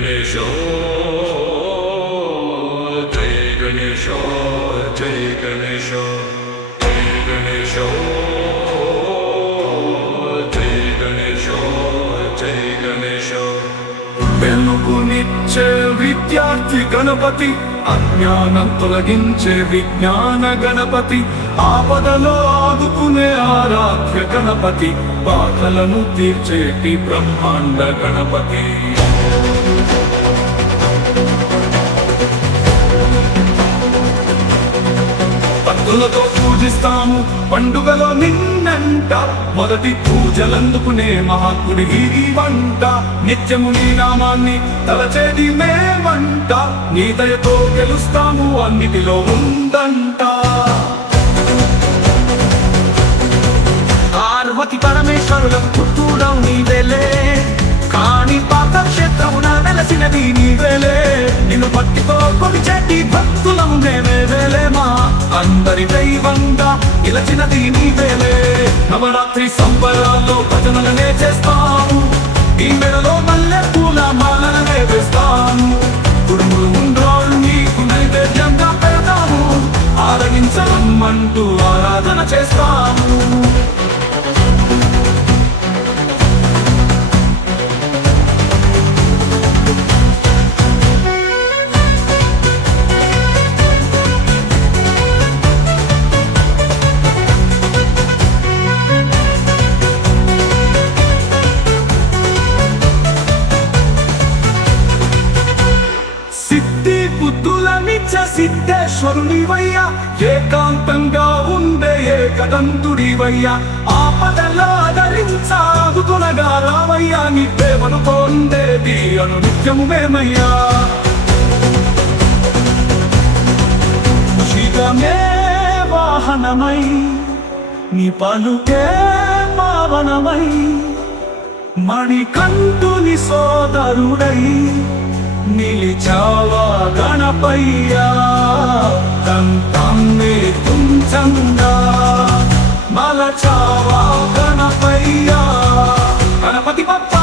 Ganesha, Jai Ganesha, Jai Ganesha, Jai Ganesha, Jai Ganesha, Jai Ganesha. వెలుగునిచ్చే విద్యార్థి గణపతి, అజ్ఞానం తొలగించే విజ్ఞాన గణపతి, ఆపదలో ఆదుకునే ఆరాధ్య గణపతి, బాధలను తీర్చేటి బ్రహ్మాండ గణపతి. భక్తులతో పూజిస్తాము పండుగలో నిన్నంట, మొదటి పూజలందుకునే మహాత్ముడి ఈ వంట, నిత్యము నీ నామాన్ని తలచేది మేమంట, నీ దయతో గెలుస్తాము అన్నిటిలో ఉందంట. పార్వతి పరమేశ్వరుల పుట్టుడవు నీవేలే, కాని పాత క్షేత్రమున వెలసినది నీవేలే, నిన్ను భక్తితో కొలిచేటి భక్తులము మేమేవేలేమా, అందరి దైవంగా నిలచినది నీవేలే. నవరాత్రి సంబరాల్లో భజనలనే చేస్తాము, ఈ మెడలో మల్లె పూల మాలలనే వేస్తాము, కుడుములు ఉండ్రాళ్ళు నీకు నైవేద్యంగా పెడతాము, ఆరగించమంటూ ఆరాధన చేస్తాము. సిద్ధేశ్వరునివయ్యా, ఏకాంతంగా ఉండే ఏకదంతుడివయ్యా, ఆపదలా ధరించాగుతునగా రామయ్యా, నీ ప్రేమను పొందేది అనునిత్యము మేమయ్యా. శివమే వాహనమై నీ పలుకే మావనమై, మణికంఠుని సోదరుడై నిలిచావా గణపయ్యా, తంతాన్ని తుంచంగా మలచావా గణపయ్యా. గణపతి బప్ప